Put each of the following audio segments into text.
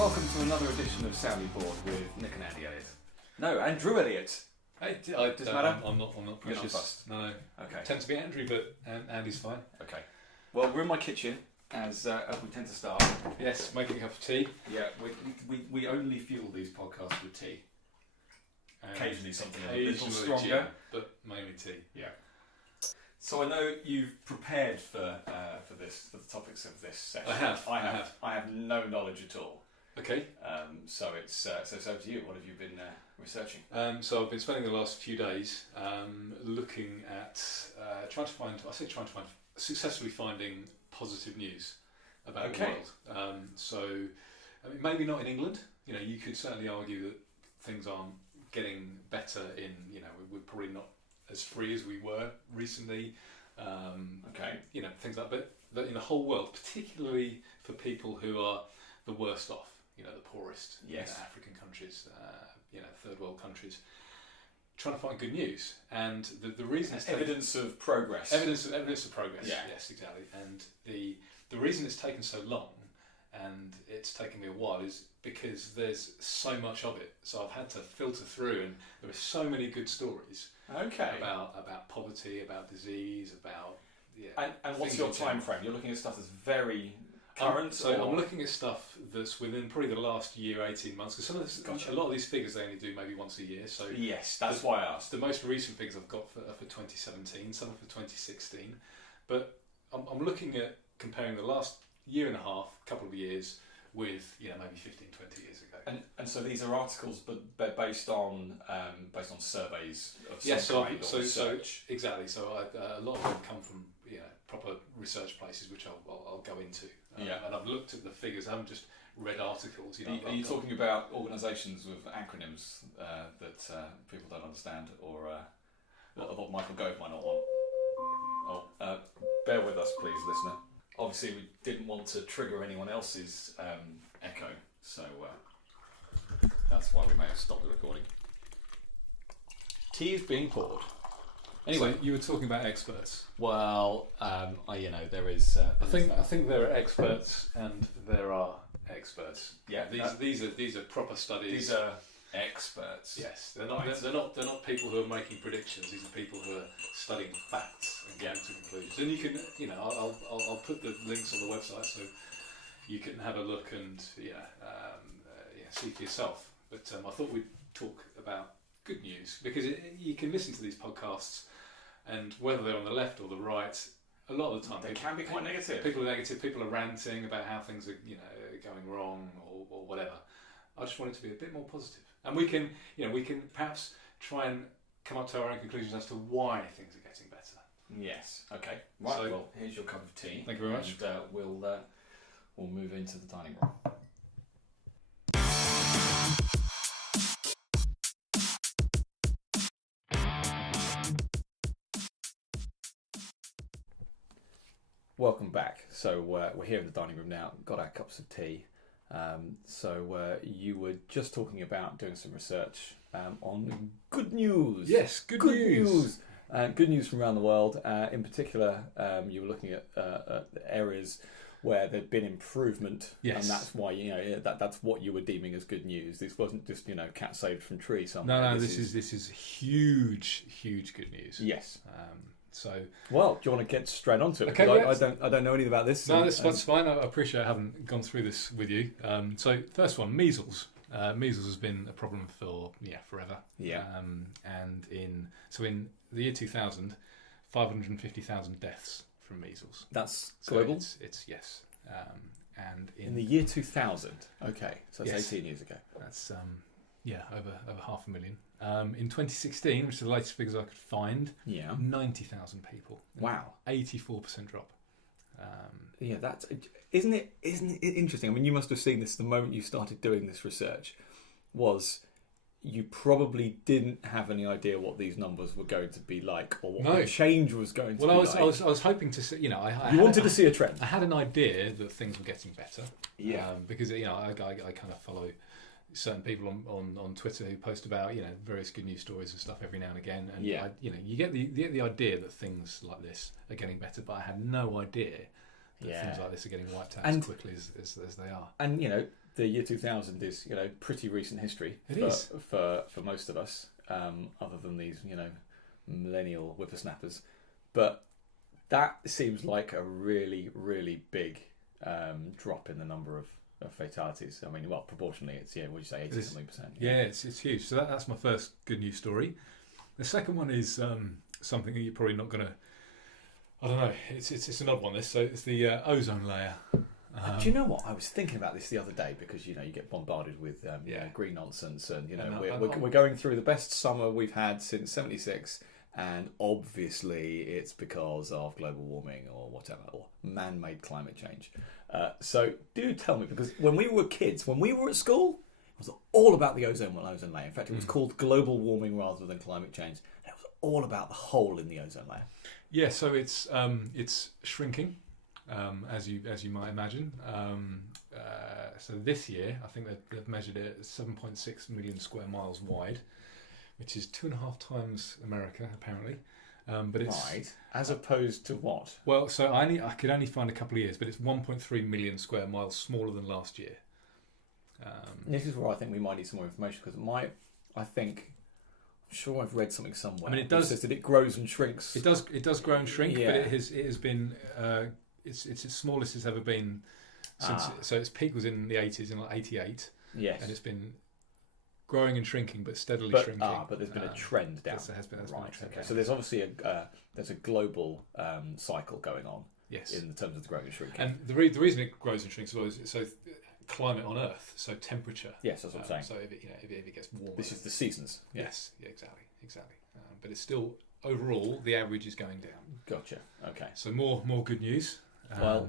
Welcome to another edition of Soundly Board with Nick and Andy Elliott. No, Andrew Elliott. Hey, Does it matter? I'm not precious. You're not fussed. No. Okay. Tends to be Andrew, but Andy's fine. Okay. Well, we're in my kitchen, as we tend to start. Yes, making a cup of tea. Yeah, we only fuel these podcasts with tea. Occasionally something a little stronger, gin, but mainly tea. Yeah. So I know you've prepared for the topics of this session. I have no knowledge at all. Okay. So it's over to you. What have you been researching? So I've been spending the last few days looking at successfully finding positive news about the world. So I mean, maybe not in England. You know, you could certainly argue that things aren't getting better in. You know, we're probably not as free as we were recently. You know, things like that. But in the whole world, particularly for people who are the worst off. You know, the poorest, African countries, third world countries, trying to find good news, and the reason it's evidence of progress. Evidence of progress. Yeah. Yes, exactly. And the reason it's taken so long, and it's taken me a while, is because there's so much of it. So I've had to filter through, and there are so many good stories. Okay. About poverty, about disease, about And what's your time frame? You're looking at stuff that's very current. I'm looking at stuff that's within probably the last year, 18 months. Because a lot of these figures they only do maybe once a year. So yes, that's why I asked. The most recent figures I've got are for 2017, some are for 2016. But I'm looking at comparing the last year and a half, couple of years, with maybe 15, 20 years ago. And so these are articles, but based on surveys of research. Exactly. So a lot of them come from proper research places, which I'll go into. And I've looked at the figures. I haven't just read articles. Are you talking about organisations with acronyms that people don't understand, or what Michael Gove might not want? Oh, bear with us, please, listener. Obviously, we didn't want to trigger anyone else's echo, so that's why we may have stopped the recording. Tea is being poured. Anyway, so you were talking about experts. Well, there is. I think there are experts and there are experts. Yeah, these are proper studies. These are experts. Yes, they're not people who are making predictions. These are people who are studying facts and getting to conclusions. And you can, I'll put the links on the website so you can have a look and see for yourself. But I thought we'd talk about good news, because you can listen to these podcasts, and whether they're on the left or the right, a lot of the time they can be quite negative. People are negative. People are ranting about how things are going wrong or whatever. I just want it to be a bit more positive, and we can perhaps try and come up to our own conclusions as to why things are getting better. Yes. Okay. Right. So, well, here's your cup of tea. Thank you very much. And we'll move into the dining room. Welcome back. So we're here in the dining room now. Got our cups of tea. So you were just talking about doing some research on good news. Yes, good news. Good news from around the world. In particular, you were looking at areas where there'd been improvement, yes. And that's why that's what you were deeming as good news. This wasn't just cat saved from tree somewhere. No, this is huge good news. Yes. Well, do you want to get straight onto it? Okay, I don't know anything about this. No, that's fine. I appreciate I haven't gone through this with you. So first one, measles. Measles has been a problem for forever. Yeah. And in the year 2000, 550,000 deaths from measals. That's global. It's yes. And in the year 2000. Okay, so that's 18 years ago. That's over 500,000. In 2016, which is the latest figures I could find, 90,000 people. Wow, 84% drop. That's isn't it interesting? I mean, you must have seen this the moment you started doing this research. Was you probably didn't have any idea what these numbers were going to be like, or what the change was going to be like? I was hoping to see. You wanted to see a trend. I had an idea that things were getting better. Yeah, because I kind of follow certain people on Twitter who post about various good news stories and stuff every now and again, and you get the idea that things like this are getting better, but I had no idea that things like this are getting wiped out as quickly as they are. And the year 2000 is, pretty recent history. It is for most of us, other than these, millennial whippersnappers. But that seems like a really, really big drop in the number of fatalities. I mean, well, proportionally, it's what would you say, 80-something%? Yeah, it's huge. So that's my first good news story. The second one is something that you're probably not going to. I don't know. It's an odd one. So it's the ozone layer. Do you know what? I was thinking about this the other day because you get bombarded with green nonsense, and we're going through the best summer we've had since '76, and obviously it's because of global warming or whatever, or man-made climate change. So do tell me, because when we were kids, when we were at school, it was all about the ozone layer. In fact, it was called global warming rather than climate change. And it was all about the hole in the ozone layer. Yeah, so it's shrinking, as you might imagine. So this year, I think they've measured it at 7.6 million square miles wide, which is 2.5 times America, apparently. But it's right, as opposed to what? Well, so I could only find a couple of years, but it's 1.3 million square miles smaller than last year. This is where I think we might need some more information, because I'm sure I've read something somewhere. I mean, it does. It says that it grows and shrinks. It does grow and shrink, but it has been it's its smallest it's ever been since. So its peak was in the 80s, in like 88. Yes, and it's been growing and shrinking, but steadily shrinking. But there's been a trend down. There has been a trend okay. down. So there's obviously a global cycle going on. Yes, in terms of the growing and shrinking. And the reason it grows and shrinks is so climate on Earth, so temperature. Yes, that's what I'm saying. So if it gets warmer, this is the seasons. Yes, yeah, exactly. But it's still overall the average is going down. Gotcha. Okay. So more good news. Well,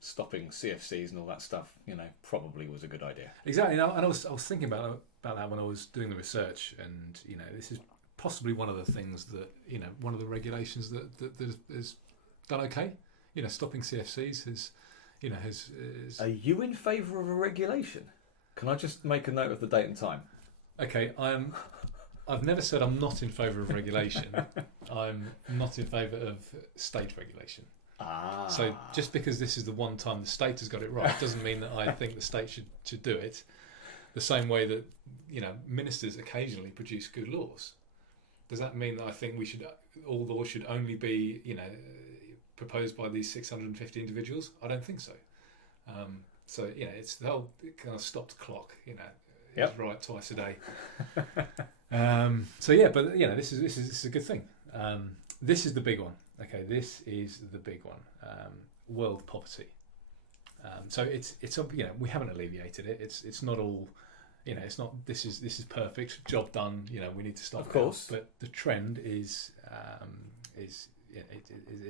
stopping CFCs and all that stuff, probably was a good idea. Exactly. And I was thinking about that when I was doing the research, and this is possibly one of the things that one of the regulations that has done okay. Stopping CFCs has. Are you in favour of a regulation? Can I just make a note of the date and time? Okay, I've never said I'm not in favour of regulation. I'm not in favour of state regulation. So just because this is the one time the state has got it right doesn't mean that I think the state should do it. The same way that ministers occasionally produce good laws. Does that mean that I think all laws should only be proposed by these 650 individuals? I don't think so. So it's the whole kind of stopped clock. It's right twice a day. But this is a good thing. This is the big one. Okay, this is the big one. World poverty. So it's we haven't alleviated it. It's not all. It's not. This is perfect. Job done. We need to stop. Of course. But the trend is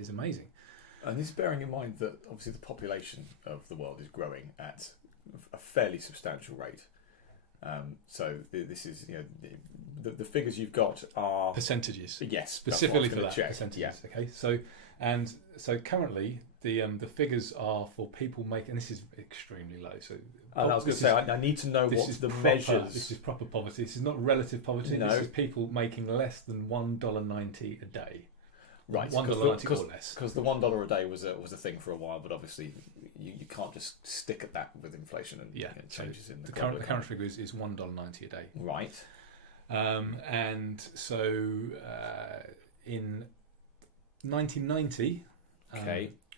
amazing. And this bearing in mind that obviously the population of the world is growing at a fairly substantial rate. So this is the figures you've got are percentages. Yes, specifically for that, check. Percentages. Yeah. Okay. So currently the figures are for people making. And this is extremely low. So I was going to say I need to know what the measures. This is proper poverty. This is not relative poverty. No. This is people making less than $1.90 a day. Right, $1.90 or less. Because the $1 a day was a thing for a while, but obviously you can't just stick at that with inflation and changes in the current figure is $1.90 a day. Right. And so in 1990,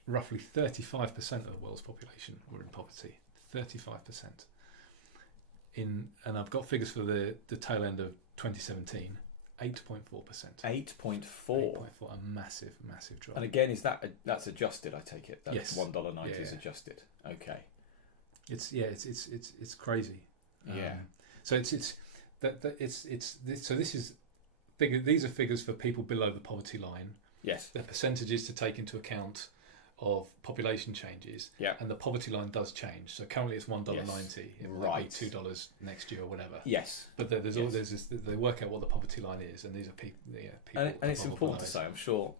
roughly 35% of the world's population were in poverty. 35%. And I've got figures for the tail end of 2017. 8.4%. 8.4. A massive drop. And again, that's adjusted? I take it. That yes. $1.90 is adjusted. Okay. It's crazy. Yeah. So this is these are figures for people below the poverty line. Yes. They're percentages to take into account of population changes. Yeah. And the poverty line does change. So currently it's $1.90. Yes. It might be $2 next year or whatever. Yes. But there's this, they work out what the poverty line is, and these are people. And it's important to say. I'm sure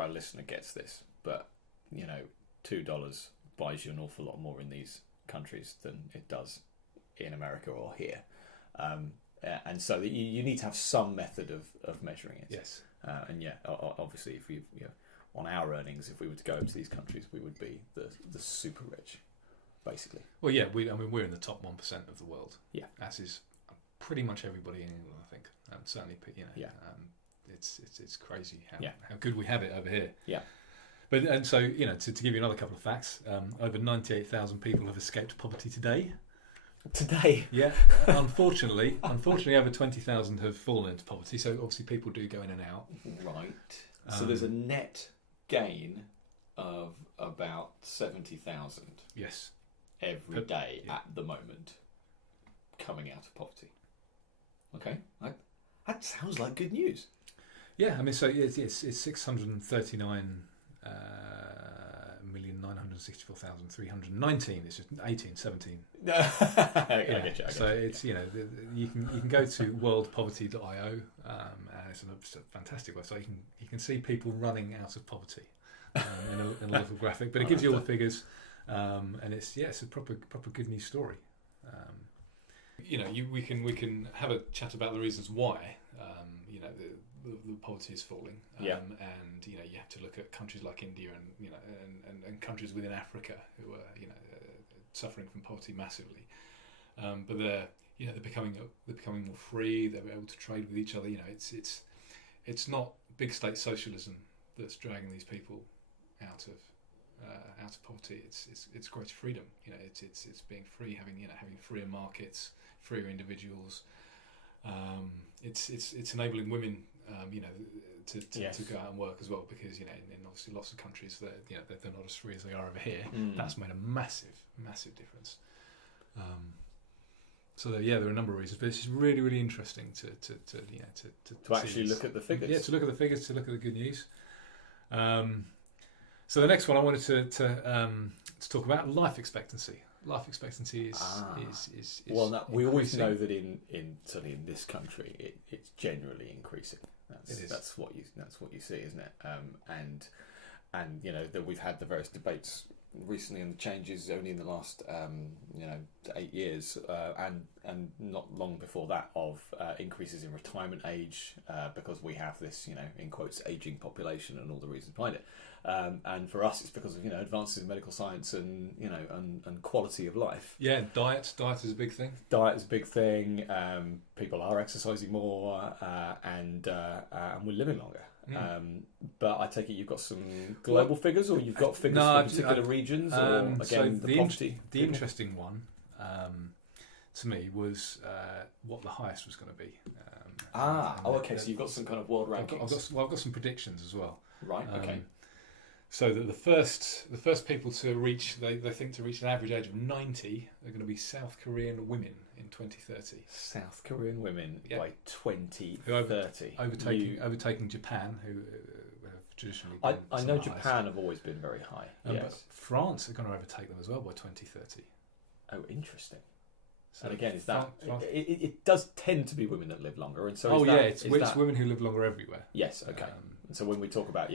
our listener gets this, but $2 buys you an awful lot more in these countries than it does in America or here. And so you need to have some method of measuring it. Yes. Obviously, if we on our earnings, if we were to go to these countries, we would be the super rich. basically. Well, yeah, we're in the top 1% of the world. Yeah. As is pretty much everybody in England, I think. Certainly, Yeah. It's crazy how good we have it over here. Yeah. But and so to give you another couple of facts, over 98,000 people have escaped poverty today. Today. Yeah. Unfortunately, over 20,000 have fallen into poverty. So obviously people do go in and out. Right. So there's a net gain of about 70,000. Yes. Every day at the moment, coming out of poverty. Okay, that sounds like good news. Yeah, I mean, so it's 639,964,319. It's just 18, 17. I get you. So it's you can go to worldpoverty.io, and it's a fantastic website. You can see people running out of poverty in a little graphic, but it gives you all the figures, and it's a proper good news story. We can have a chat about the reasons why the poverty is falling. And you have to look at countries like India and countries within Africa who are suffering from poverty massively. But they're becoming more free. They're able to trade with each other. It's not big state socialism that's dragging these people out of poverty. It's greater freedom. It's being free, having freer markets, freer individuals. It's enabling women, to go out and work as well, because in obviously lots of countries they're not as free as they are over here. That's made a massive difference. So there are a number of reasons, but it's really, really interesting to actually look at the figures. Yeah, to look at the figures, to look at the good news. So the next one I wanted to talk about life expectancy. Life expectancy is well. We always know that certainly in this country, it's generally increasing. That's what you see, isn't it? And that we've had the various debates recently and the changes only in the last 8 years, and not long before that of increases in retirement age, because we have this in quotes aging population and all the reasons behind it. And for us, it's because of advances in medical science and and quality of life. Yeah, diet is a big thing. Diet is a big thing. People are exercising more, and we're living longer. But I take it you've got some global figures, or you've got figures for particular regions, or again the poverty. The interesting one to me was what the highest was going to be. Okay. So you've got some kind of world rankings. I've got some predictions as well. Right. Okay. So that the first people to reach, they think to reach an average age of 90 are going to be South Korean women in 2030. South Korean women by 2030. Overtaking Japan, who have traditionally been I know Japan have always been very high. Yes. But France are going to overtake them as well by 2030. Oh, interesting. So and again, France. It does tend to be women that live longer, and so it's women who live longer everywhere. Yes, okay. So when we talk about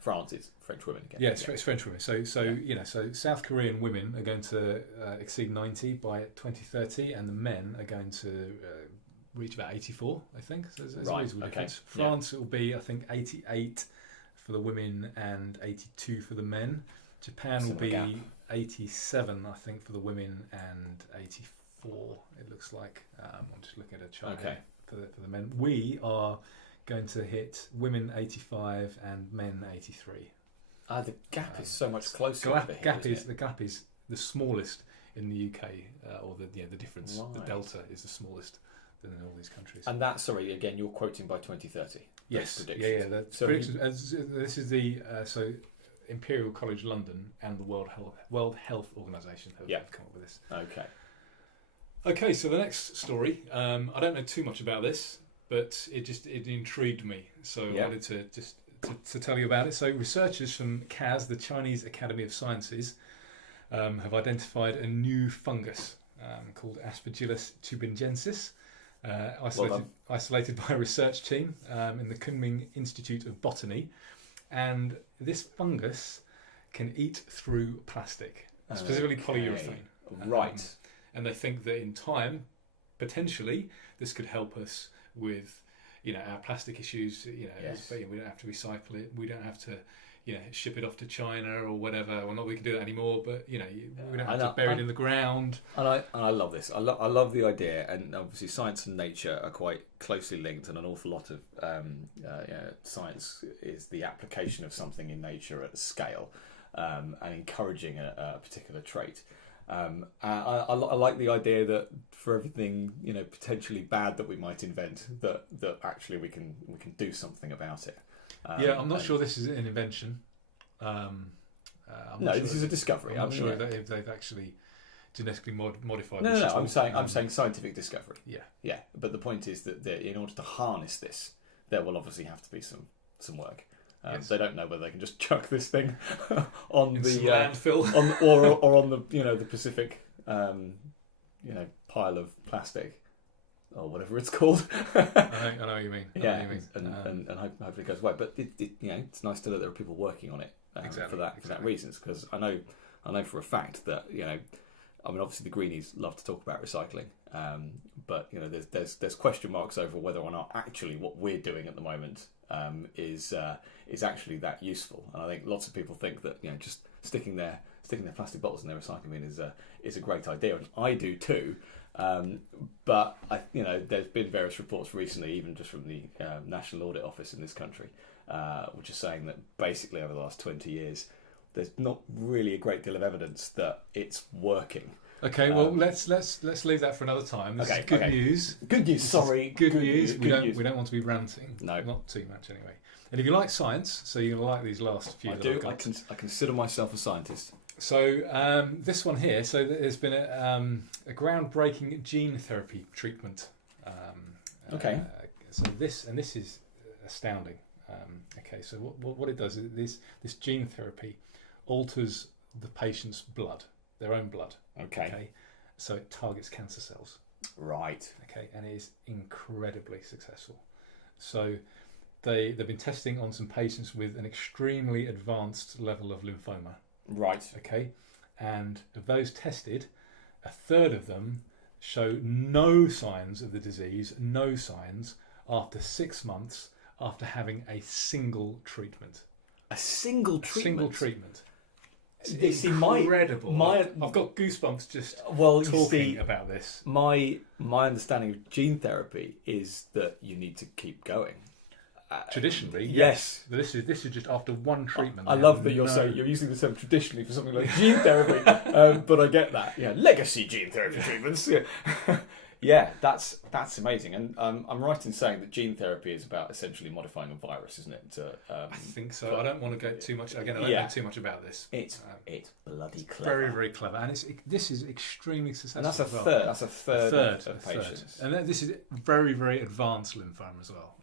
France, it's French women again. Yeah, it's French women. So South Korean women are going to exceed 90 by 2030, and the men are going to reach about 84, I think. So there's a reasonable difference. France will be, I think, 88 for the women and 82 for the men. Japan will be 87, I think, for the women and 84. It looks like. I'm just looking at a chart for the men. We are going to hit women 85 and men 83. The gap is so much closer. The gap is the smallest in the UK, or the difference. Right. The delta is the smallest than in all these countries. And that, again, you're quoting by 2030. Yes. Predictions. Predictions. This is the Imperial College London and the World Health Organization have come up with this. Okay. So the next story, I don't know too much about this, but it intrigued me, so I wanted to tell you about it. So researchers from CAS, the Chinese Academy of Sciences, have identified a new fungus called Aspergillus tuberculosis, isolated by a research team in the Kunming Institute of Botany, and this fungus can eat through plastic, specifically polyurethane. Right. And they think that in time, potentially, this could help us with our plastic issues. We don't have to recycle it. We don't have to ship it off to China or whatever. Well, not we can do that anymore, but we don't have to bury it in the ground. And I love this. I love the idea, and obviously science and nature are quite closely linked, and an awful lot of science is the application of something in nature at scale, and encouraging a particular trait. I like the idea that for everything potentially bad that we might invent, that actually we can do something about it. I'm not sure this is an invention. This is a discovery. I'm not sure if they've actually genetically modified. No. I'm saying scientific discovery. Yeah. But the point is that in order to harness this, there will obviously have to be some work. They don't know whether they can just chuck this thing on the landfill, or on the the Pacific pile of plastic or whatever it's called. I know what you mean. And hopefully it goes away. But it's nice to know there are people working on it for that reasons, because I know for a fact that obviously the greenies love to talk about recycling, but there's question marks over whether or not actually what we're doing at the moment is actually that useful. And I think lots of people think that just sticking their plastic bottles in their recycling bin is a great idea, and I do too. But there's been various reports recently, even just from the National Audit Office in this country, which is saying that basically over the last 20 years, there's not really a great deal of evidence that it's working. Okay, well let's leave that for another time. This is good news. Good news. Sorry, good news. We don't want to be ranting. No, not too much anyway. And if you like science, so you're gonna like these last few. I do. I consider myself a scientist. So this one here. So there's been a groundbreaking gene therapy treatment. So this is astounding. So what it does is this gene therapy alters the patient's blood, their own blood. Okay. So it targets cancer cells. Right. Okay, and it is incredibly successful. So they've been testing on some patients with an extremely advanced level of lymphoma. Right. Okay, and of those tested, a third of them show no signs of the disease, no signs after 6 months after having a single treatment. A single treatment? Single treatment. It's incredible. I've got goosebumps just talking about this. My understanding of gene therapy is that you need to keep going. Traditionally, yes. But this is just after one treatment. I love that you're using the term traditionally for something like gene therapy, but I get that. Yeah, legacy gene therapy treatments. Yeah, that's amazing. And I'm right in saying that gene therapy is about essentially modifying a virus, isn't it? I think so. But I don't want to go too much. Again, I don't know too much about this. It's bloody clever. Very, very clever, and this is extremely successful. And that's a third of patients. And this is very, very advanced lymphoma as well.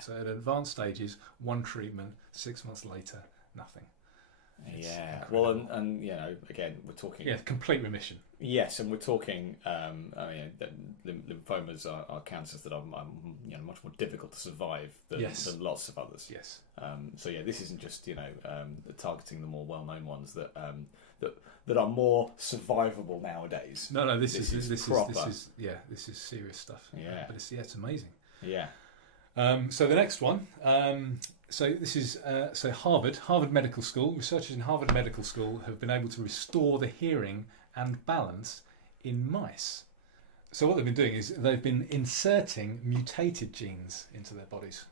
So at advanced stages, one treatment, 6 months later, nothing. It's incredible. Well, and again, we're talking complete remission. Yes, and we're talking. Lymphomas are cancers that are much more difficult to survive than lots of others. Yes. This isn't just targeting the more well-known ones that are more survivable nowadays. No, this is serious stuff. Yeah, but it's amazing. Yeah. So the next one. So this is Harvard Medical School. Researchers in Harvard Medical School have been able to restore the hearing and balance in mice. So what they've been doing is they've been inserting mutated genes into their bodies.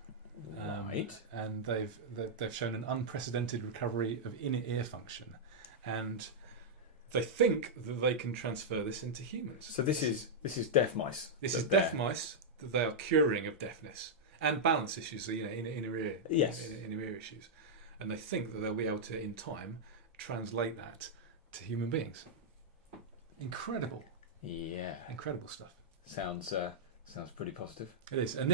Right. And they've shown an unprecedented recovery of inner ear function, and they think that they can transfer this into humans. So this is deaf mice. This is deaf mice that they are curing of deafness and balance issues, inner ear, inner ear issues, and they think that they'll be able to, in time, translate that to human beings. Incredible. Yeah. Incredible stuff. Sounds pretty positive. It is, and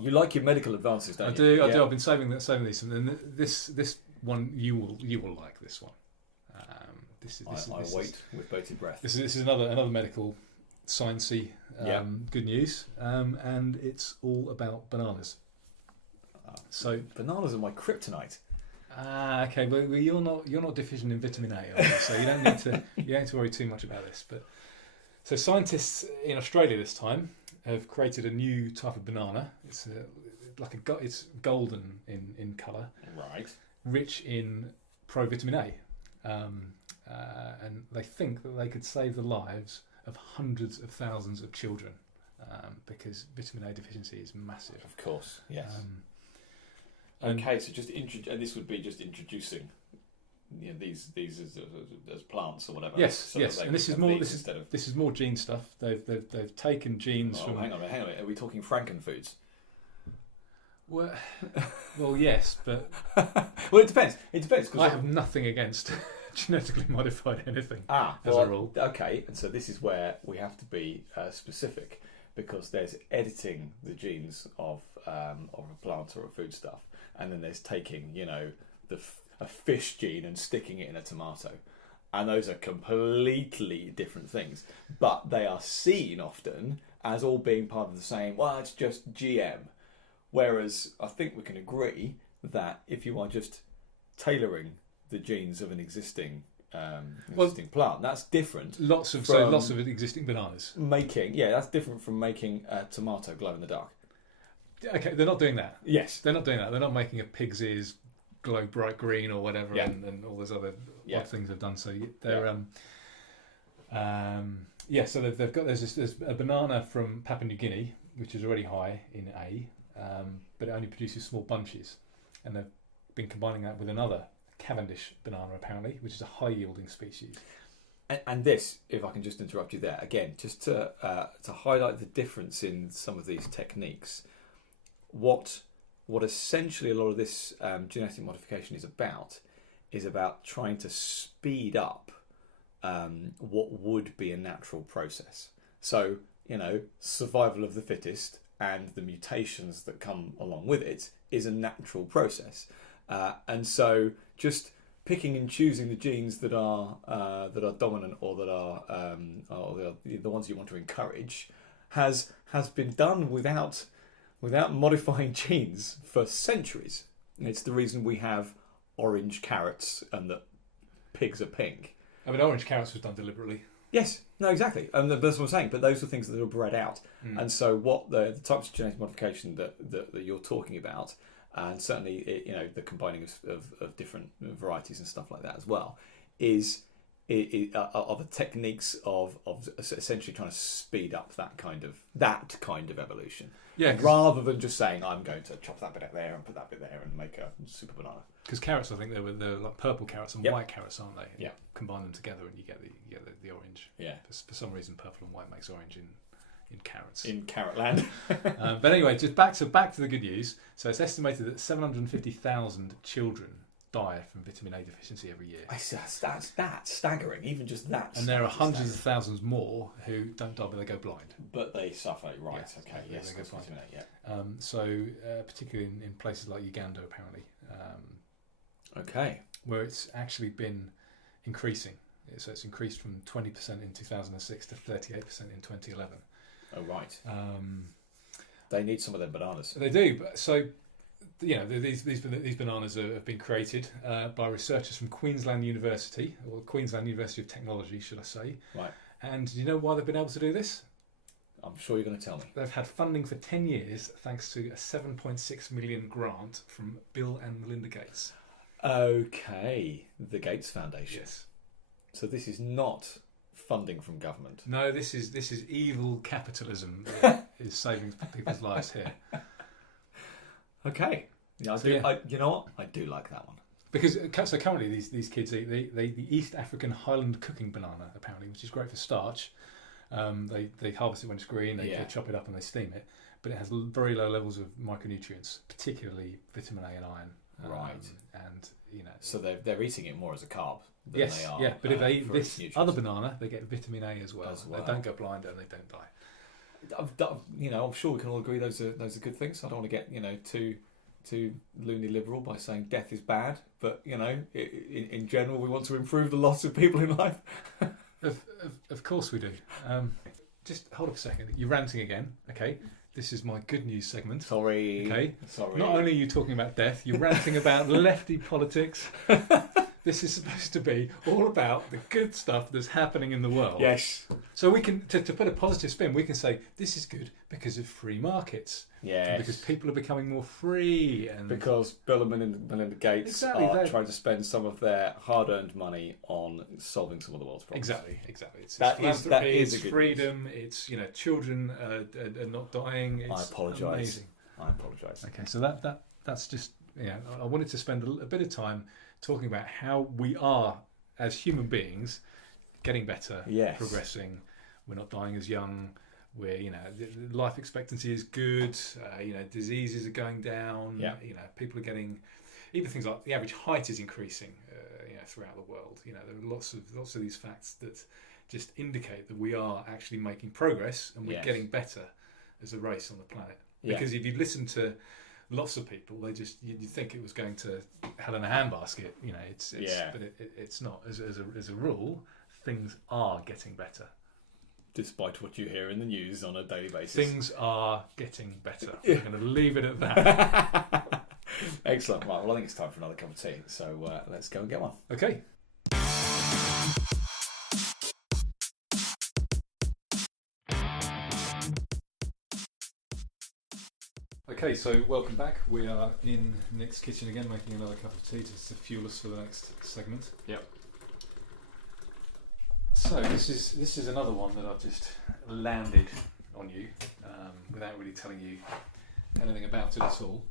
you like your medical advances, don't you? I do. I've been saving these, and this one you will like this one. I wait with bated breath. This is another medical sciencey good news, and it's all about bananas. So bananas are my kryptonite. Okay, but you're not deficient in vitamin A, are you? So you don't need to worry too much about this. But so scientists in Australia this time have created a new type of banana. It's it's golden in colour. Right. rich in provitamin A, and they think that they could save the lives of hundreds of thousands of children, because vitamin A deficiency is massive. Of course, yes. Okay, so and this would be just introducing, these as plants or whatever. Yes, so yes, and this is more gene stuff. They've taken genes from. Hang on. Are we talking Frankenfoods? Well, yes, but well, it depends. It depends. I have nothing against genetically modified anything. As a rule. Okay, and so this is where we have to be specific, because there's editing the genes of a plant or a foodstuff, and then there's taking a fish gene and sticking it in a tomato, and those are completely different things, but they are seen often as all being part of the same. Well, it's just GM. Whereas I think we can agree that if you are just tailoring the genes of an existing plant, that's different. Lots of existing bananas. That's different from making a tomato glow in the dark. Okay, they're not doing that. Yes, they're not doing that. They're not making a pig's ears glow bright green or whatever, and all those other odd things they've done. So they're So they've got there's a banana from Papua New Guinea, which is already high in A. But it only produces small bunches, and they've been combining that with another Cavendish banana apparently, which is a high-yielding species. And this, if I can just interrupt you there again, just to highlight the difference in some of these techniques. What essentially a lot of this genetic modification is about trying to speed up what would be a natural process. So survival of the fittest. And the mutations that come along with it is a natural process, and so just picking and choosing the genes that are dominant or that are the ones you want to encourage has been done without modifying genes for centuries. It's the reason we have orange carrots and that pigs are pink. I mean, orange carrots was done deliberately. Yes, no, exactly, and that's what I'm saying. But those are things that are bred out, and so what the types of genetic modification that you're talking about, and certainly the combining of different varieties and stuff like that as well, are the techniques of essentially trying to speed up that kind of evolution. Yeah, rather than just saying I'm going to chop that bit out there and put that bit there and make a super banana. Because carrots, I think they're like purple carrots and white carrots, aren't they? Yeah. Combine them together and you get the orange. Yeah. For some reason, purple and white makes orange in carrots. In carrot land. But anyway, just back to the good news. So it's estimated that 750,000 children die from vitamin A deficiency every year. That's staggering. Even just that. And there are hundreds of thousands more who don't die, but they go blind. But they suffer, right? Yes, okay, yes, they go blind. Vitamin A, yeah. So particularly in places like Uganda, apparently. Okay. Where it's actually been increasing. So it's increased from 20% in 2006 to 38% in 2011. Oh, right. They need some of them bananas. They do. But so, these bananas have been created by researchers from Queensland University, or Queensland University of Technology, should I say. Right. And do you know why they've been able to do this? I'm sure you're going to tell me. They've had funding for 10 years thanks to a $7.6 million grant from Bill and Melinda Gates. Okay. The Gates Foundation. Yes. So this is not funding from government. No, this is evil capitalism that is saving people's lives here. Okay. Yeah, you know what? I do like that one. Because so currently these kids eat the East African Highland cooking banana, apparently, which is great for starch. They harvest it when it's green, they chop it up and they steam it, but it has very low levels of micronutrients, particularly vitamin A and iron. Right. And so they're eating it more as a carb than yes, they are. Yeah, but if they eat this nutrients. other banana, they get vitamin A as well. They don't go blind and they don't die. I'm sure we can all agree those are good things. I don't want to get too loony liberal by saying death is bad, but in general we want to improve the lots of people in life. Of course we do. Just hold up a second. You're ranting again. Okay, this is my good news segment. Sorry. Okay. Sorry. Not only are you talking about death, you're ranting about lefty politics. This is supposed to be all about the good stuff that's happening in the world. Yes. So we can, to put a positive spin, we can say this is good because of free markets. Yes. Because people are becoming more free, and because Bill and Melinda Gates Exactly, are they- trying to spend some of their hard-earned money on solving some of the world's problems. Exactly. It's That is philanthropy, a it's good freedom. It's children are not dying. It's I apologise. amazing. I apologise. Okay, so that's just I wanted to spend a bit of time talking about how we are as human beings getting better, Yes. progressing. We're not dying as young. We're life expectancy is good. Diseases are going down. Yeah. People are getting, even things like the average height is increasing. Throughout the world. There are lots of these facts that just indicate that we are actually making progress and we're Yes. getting better as a race on the planet. Yeah. Because if you listen to lots of people, they just you think it was going to hell in a handbasket. But it's not. As a rule, things are getting better. Despite what you hear in the news on a daily basis. Things are getting better. We're going to leave it at that. Excellent. Right, well, I think it's time for another cup of tea. So let's go and get one. Okay. Okay, so welcome back. We are in Nick's kitchen again, making another cup of tea to fuel us for the next segment. Yep. So this is another one that I've just landed on you without really telling you anything about it at all,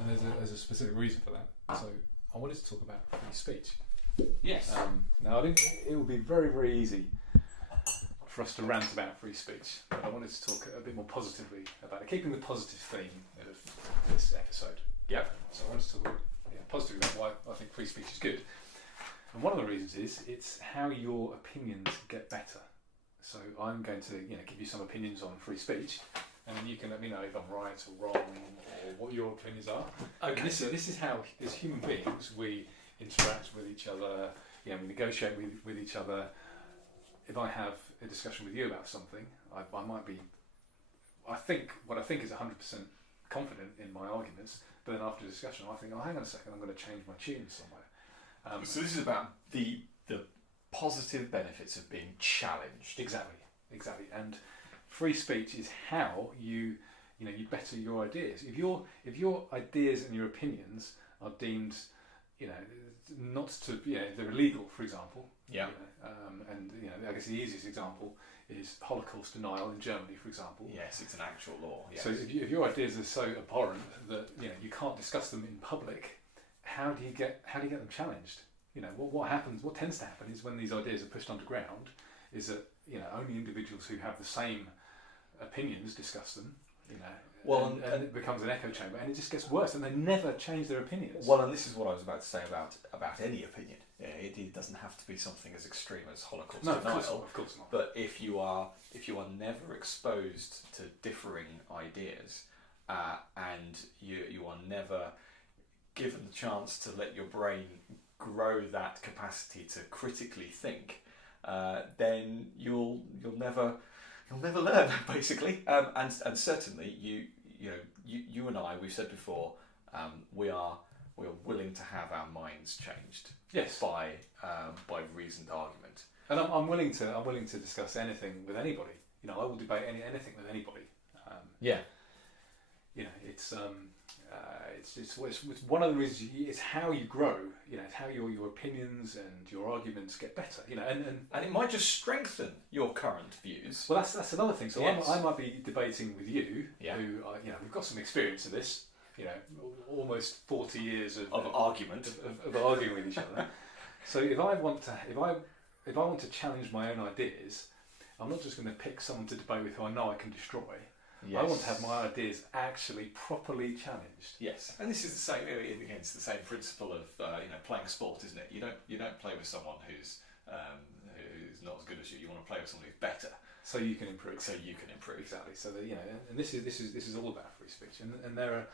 and there's a specific reason for that. So I wanted to talk about free speech. Yes. Now it would be very, very easy for us to rant about free speech, but I wanted to talk a bit more positively about it, keeping the positive theme of this episode. Yep. So I wanted to talk positively about why I think free speech is good. And one of the reasons is it's how your opinions get better. So I'm going to give you some opinions on free speech, and then you can let me know if I'm right or wrong or what your opinions are. Okay. And this is how, as human beings, we interact with each other. We negotiate with each other. If I have a discussion with you about something, I might be. I think is 100% confident in my arguments, but then after discussion, I think, oh, hang on a second, I'm going to change my tune somewhere. So this is about the positive benefits of being challenged. Exactly, and free speech is how you better your ideas. If your ideas and your opinions are deemed, not to, they're illegal, for example. Yeah. And I guess the easiest example is Holocaust denial in Germany, for example. Yes, it's an actual law. Yes. So if your ideas are so abhorrent that you can't discuss them in public, how do you get them challenged? What happens? What tends to happen is when these ideas are pushed underground, is that only individuals who have the same opinions discuss them. And it becomes an echo chamber, and it just gets worse, and they never change their opinions. Well, and this is what I was about to say about any opinion. It doesn't have to be something as extreme as Holocaust denial. Of course not. But if you are never exposed to differing ideas, and you are never given the chance to let your brain grow that capacity to critically think, then you'll never learn, basically. And certainly you and I, we've said before, we are willing to have our minds changed. Yes. By reasoned argument. And I'm willing to discuss anything with anybody. I will debate anything with anybody. It's one of the reasons. It's how you grow. It's how your opinions and your arguments get better. And it might just strengthen your current views. Well, that's another thing. So yes. I might be debating with you, yeah. who we've got some experience of this. Almost 40 years of argument of arguing with each other. So if I want to challenge my own ideas, I'm not just going to pick someone to debate with who I know I can destroy. Yes. I want to have my ideas actually properly challenged. Yes, and this is the same. Again, it's the same principle of playing sport, isn't it? You don't play with someone who's not as good as you. You want to play with someone who's better, so you can improve. Exactly. So and this is all about free speech, and there are,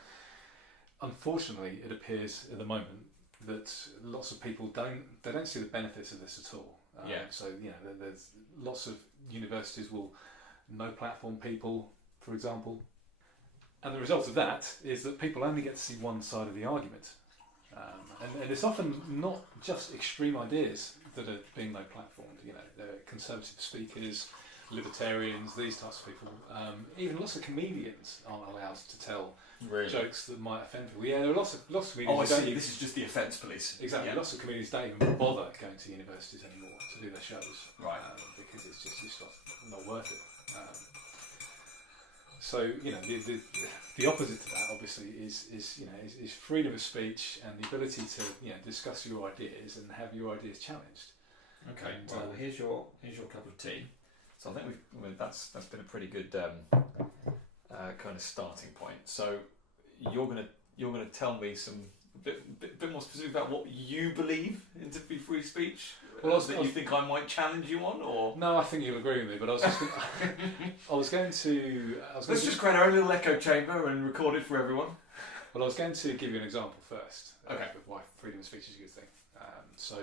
unfortunately, it appears at the moment that lots of people don't see the benefits of this at all. So there's lots of universities will no platform people, for example, and the result of that is that people only get to see one side of the argument. And it's often not just extreme ideas that are being platformed. You know, there are conservative speakers, libertarians, these types of people. Even lots of comedians aren't allowed to tell jokes that might offend people. Yeah, there are lots of comedians. Oh, I see. This is just the offence police. Exactly. Yeah. Lots of comedians don't even bother going to universities anymore to do their shows, right? Because it's just not worth it. So you know, the opposite to that obviously is freedom of speech and the ability to discuss your ideas and have your ideas challenged. Okay. And, well, here's your cup of tea. So I think that's been a pretty good kind of starting point. So you're gonna tell me some bit more specific about what you believe to be free speech. Well, you think I might challenge you on, or no? I think you'll agree with me. But I was going to. Let's just create our own little echo chamber and record it for everyone. Well, I was going to give you an example first. Okay. Of why freedom of speech is a good thing. So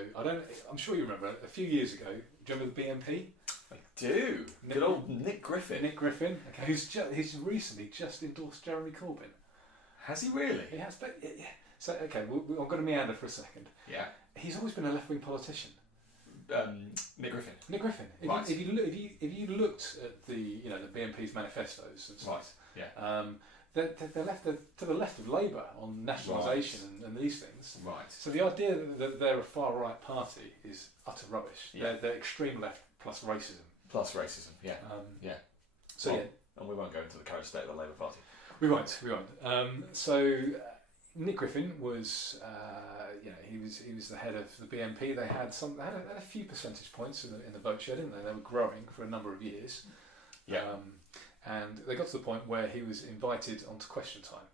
I'm sure you remember a few years ago. Do you remember the BNP? I do. Good old Nick Griffin. Nick Griffin. Okay. Who's recently just endorsed Jeremy Corbyn. Has he really? He has. But yeah. So okay, I'm going to meander for a second. Yeah. He's always been a left-wing politician. Nick Griffin. Nick Griffin. Right. If you looked at the BNP's manifestos and stuff, right. Yeah. They're left to the left of Labour on nationalisation and these things. Right. So the idea that they're a far right party is utter rubbish. Yeah. They're extreme left plus racism. Plus racism. Yeah. Yeah. So well, and we won't go into the current state of the Labour Party. We won't. So Nick Griffin was, he was the head of the BNP. They had a few percentage points in the vote share, didn't they? They were growing for a number of years. Yeah. And they got to the point where he was invited onto Question Time,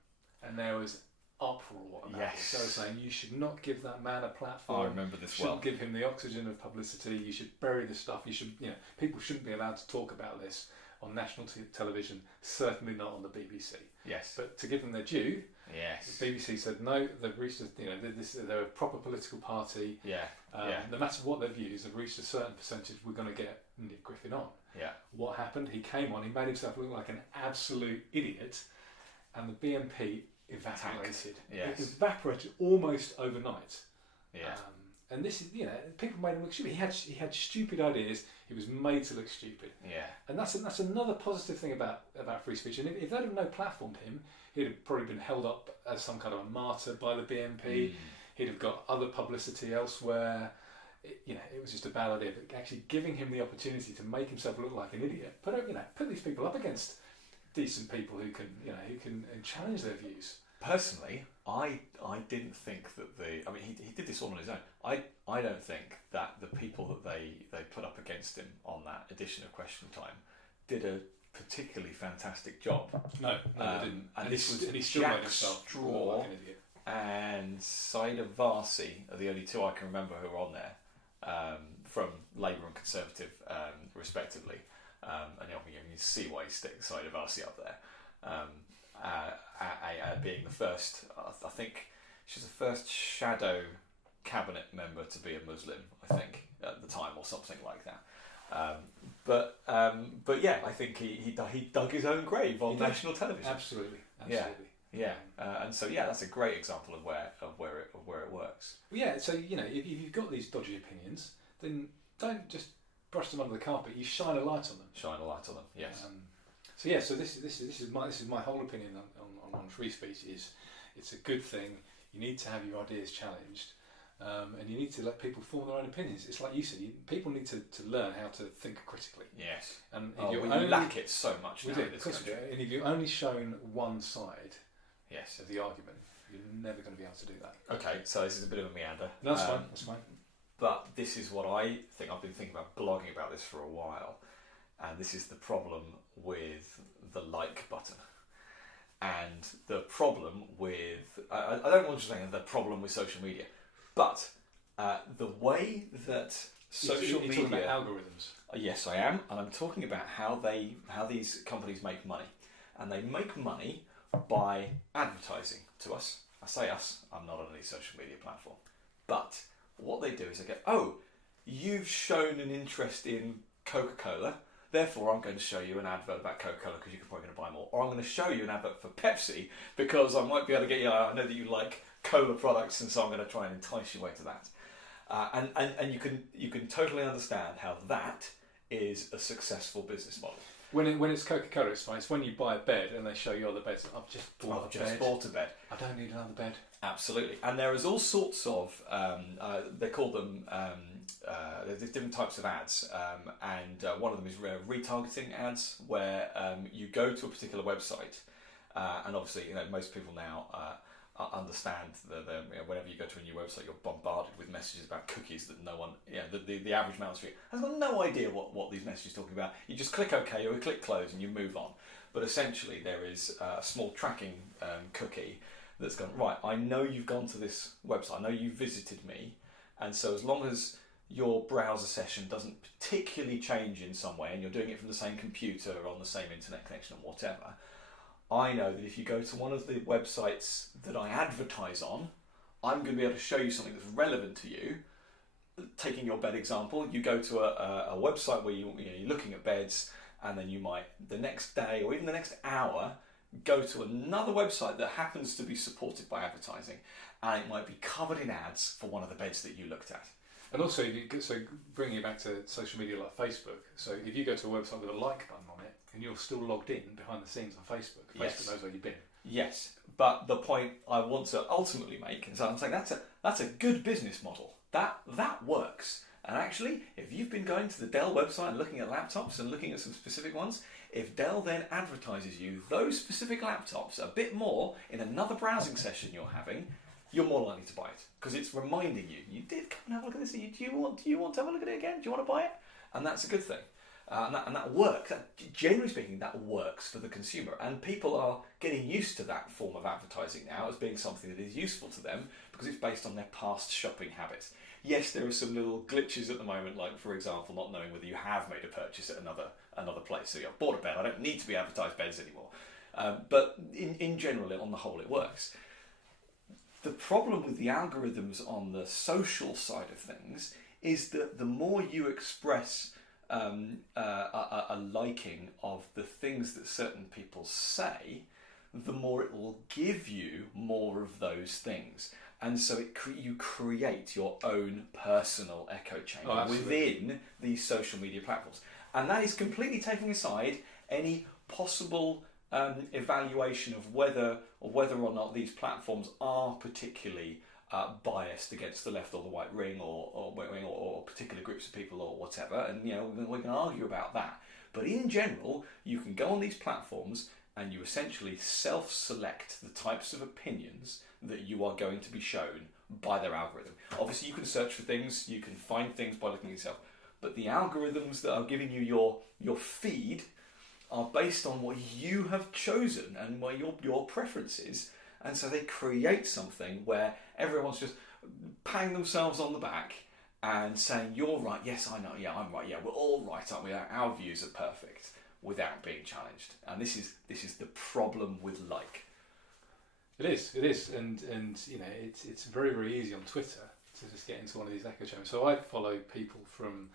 and there was uproar about it. So saying you should not give that man a platform. I remember this well. Shouldn't give him the oxygen of publicity. You should bury the stuff. You should, people shouldn't be allowed to talk about this on national television. Certainly not on the BBC. Yes. But to give them their due, yes, the BBC said no. They've reached they're a proper political party. Yeah. No matter what their views, they've reached a certain percentage. We're going to get Nick Griffin on. Yeah. What happened? He came on. He made himself look like an absolute idiot, and the BNP evaporated. Yes. It evaporated almost overnight. Yeah. And this is, people made him look stupid. He had stupid ideas. He was made to look stupid. Yeah. And that's another positive thing about free speech. And if they'd have no platformed him, he'd have probably been held up as some kind of a martyr by the BNP. He'd have got other publicity elsewhere. It was just a bad idea. But actually giving him the opportunity to make himself look like an idiot, put these people up against decent people who can challenge their views. Personally, I didn't think that he did this all on his own. I don't think that the people that they put up against him on that edition of Question Time did a particularly fantastic job. No, they didn't. And this was Jack Straw like an idiot. and Saida Varsi are the only two I can remember who were on there, from Labour and Conservative, respectively. And you can see why he's sticking Saida Varsi up there. Being the first, I think she's the first shadow cabinet member to be a Muslim, I think, at the time, or something like that. But yeah, I think he dug his own grave on national television. Absolutely. Yeah. And so that's a great example of where it works. Yeah. So if you've got these dodgy opinions, then don't just brush them under the carpet. You shine a light on them. Shine a light on them. Yes. So this is my whole opinion on free speech. Is it's a good thing. You need to have your ideas challenged, and you need to let people form their own opinions. It's like you said, people need to learn how to think critically. Yes. And you lack it so much now in this country. And if you're only shown one side, yes, of the argument, you're never going to be able to do that. Okay, so this is a bit of a meander. No, that's fine. But this is what I think. I've been thinking about blogging about this for a while, and this is the problem with the like button. And the problem with, I don't want to say the problem with social media, but the way that social media... You're talking about algorithms. Yes, I am, and I'm talking about how these companies make money. And they make money by advertising to us. I say us, I'm not on any social media platform. But what they do is they go, oh, you've shown an interest in Coca-Cola, therefore I'm going to show you an advert about Coca-Cola because you're probably going to buy more. Or I'm going to show you an advert for Pepsi because I might be able to get you, I know that you like cola products, and so I'm going to try and entice you away to that. And you can totally understand how that is a successful business model. When it's Coca-Cola, it's fine. It's when you buy a bed and they show you other beds. I've just bought a bed. I don't need another bed. Absolutely. And there is all sorts of, they call them, there's different types of ads. And one of them is retargeting ads, where you go to a particular website. And obviously, most people now understand that whenever you go to a new website, you're bombarded with messages about cookies that no one, the average mouse has got no idea what these messages are talking about. You just click OK or you click close and you move on. But essentially, there is a small tracking cookie that's gone, right, I know you've gone to this website, I know you visited me, and so as long as your browser session doesn't particularly change in some way and you're doing it from the same computer or on the same internet connection or whatever, I know that if you go to one of the websites that I advertise on, I'm going to be able to show you something that's relevant to you. Taking your bed example, you go to a website where you're looking at beds, and then you might, the next day or even the next hour, go to another website that happens to be supported by advertising, and it might be covered in ads for one of the beds that you looked at. And also, so bringing it back to social media like Facebook, so if you go to a website with a like button on it, and you're still logged in behind the scenes on Facebook, Facebook knows where you've been. Yes, but the point I want to ultimately make is I'm saying that's a good business model. That works. And actually, if you've been going to the Dell website and looking at laptops and looking at some specific ones, if Dell then advertises you those specific laptops a bit more in another browsing session you're having, you're more likely to buy it, because it's reminding you did come and have a look at this. Do you want to have a look at it again? Do you want to buy it? And that's a good thing. And that works. Generally speaking, that works for the consumer, and people are getting used to that form of advertising now as being something that is useful to them because it's based on their past shopping habits. Yes, there are some little glitches at the moment, like for example, not knowing whether you have made a purchase at another place. So you've bought a bed. I don't need to be advertised beds anymore. But in general, on the whole, it works. The problem with the algorithms on the social side of things is that the more you express a liking of the things that certain people say, the more it will give you more of those things. And so you create your own personal echo chamber within these social media platforms. And that is completely taking aside any possible evaluation of whether or not these platforms are particularly biased against the left or the right wing or particular groups of people or whatever. And we can argue about that. But in general, you can go on these platforms and you essentially self-select the types of opinions that you are going to be shown by their algorithm. Obviously, you can search for things, you can find things by looking at yourself, but the algorithms that are giving you your feed are based on what you have chosen and what your preferences, and so they create something where everyone's just patting themselves on the back and saying, you're right, yes, I know, yeah, I'm right, yeah, we're all right, aren't we? Our views are perfect, without being challenged. And this is the problem with like. It is, and it's very, very easy on Twitter to just get into one of these echo chambers. So I follow people from